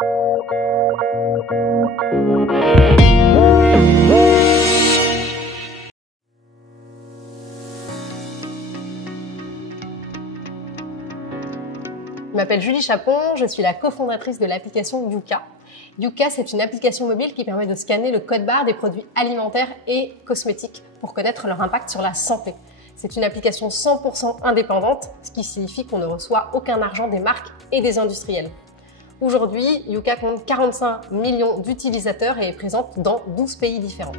Je m'appelle Julie Chapon, je suis la cofondatrice de l'application Yuka. Yuka, c'est une application mobile qui permet de scanner le code barre des produits alimentaires et cosmétiques pour connaître leur impact sur la santé. C'est une application 100% indépendante, ce qui signifie qu'on ne reçoit aucun argent des marques et des industriels. Aujourd'hui, Yuka compte 45 millions d'utilisateurs et est présente dans 12 pays différents.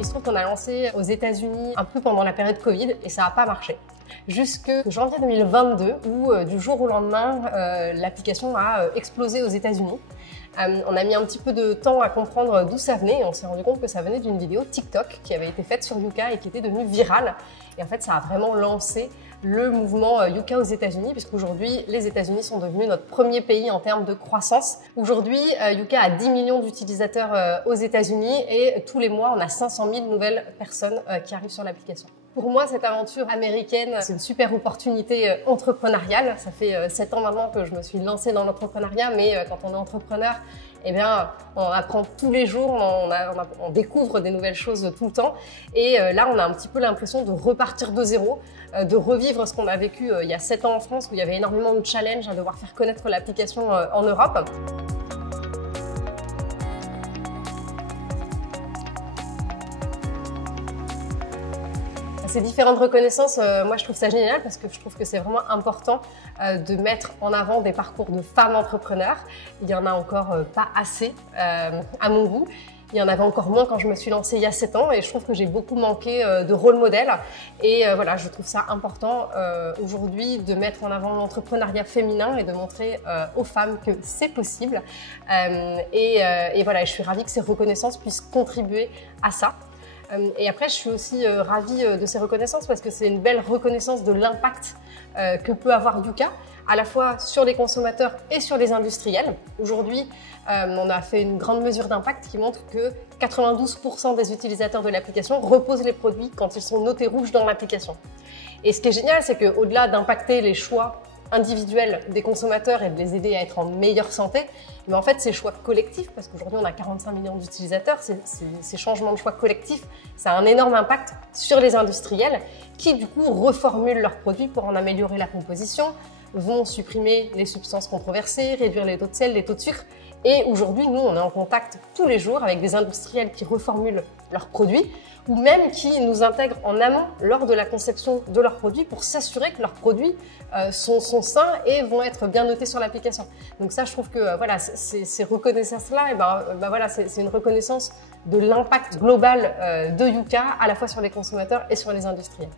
Il se trouve qu'on a lancé aux États-Unis un peu pendant la période Covid et ça n'a pas marché. Jusque janvier 2022 où du jour au lendemain, l'application a explosé aux États-Unis. On a mis un petit peu de temps à comprendre d'où ça venait et on s'est rendu compte que ça venait d'une vidéo TikTok qui avait été faite sur Yuka et qui était devenue virale. Et en fait, ça a vraiment lancé le mouvement Yuka aux États-Unis, puisqu'aujourd'hui, les États-Unis sont devenus notre premier pays en termes de croissance. Aujourd'hui, Yuka a 10 millions d'utilisateurs aux États-Unis et tous les mois, on a 500 000 nouvelles personnes qui arrivent sur l'application. Pour moi, cette aventure américaine, c'est une super opportunité entrepreneuriale. Ça fait 7 ans maintenant que je me suis lancée dans l'entrepreneuriat, mais quand on est entrepreneur, eh bien, on apprend tous les jours, on découvre des nouvelles choses tout le temps. Et là, on a un petit peu l'impression de repartir de zéro, de revivre ce qu'on a vécu il y a 7 ans en France, où il y avait énormément de challenges à devoir faire connaître l'application en Europe. Ces différentes reconnaissances, moi je trouve ça génial parce que je trouve que c'est vraiment important de mettre en avant des parcours de femmes entrepreneurs. Il y en a encore pas assez à mon goût. Il y en avait encore moins quand je me suis lancée il y a 7 ans et je trouve que j'ai beaucoup manqué de rôle modèle. Et voilà, je trouve ça important aujourd'hui de mettre en avant l'entrepreneuriat féminin et de montrer aux femmes que c'est possible. Et voilà, je suis ravie que ces reconnaissances puissent contribuer à ça. Et après, je suis aussi ravie de ces reconnaissances parce que c'est une belle reconnaissance de l'impact que peut avoir Yuka, à la fois sur les consommateurs et sur les industriels. Aujourd'hui, on a fait une grande mesure d'impact qui montre que 92% des utilisateurs de l'application reposent les produits quand ils sont notés rouges dans l'application. Et ce qui est génial, c'est qu'au-delà d'impacter les choix individuels des consommateurs et de les aider à être en meilleure santé, mais en fait ces choix collectifs, parce qu'aujourd'hui on a 45 millions d'utilisateurs, ces changements de choix collectifs, ça a un énorme impact sur les industriels qui du coup reformulent leurs produits pour en améliorer la composition, vont supprimer les substances controversées, réduire les taux de sel, les taux de sucre. Et aujourd'hui, nous, on est en contact tous les jours avec des industriels qui reformulent leurs produits ou même qui nous intègrent en amont lors de la conception de leurs produits pour s'assurer que leurs produits sont sains et vont être bien notés sur l'application. Donc ça, je trouve que voilà, ces reconnaissances-là, voilà, c'est une reconnaissance de l'impact global de Yuka, à la fois sur les consommateurs et sur les industriels.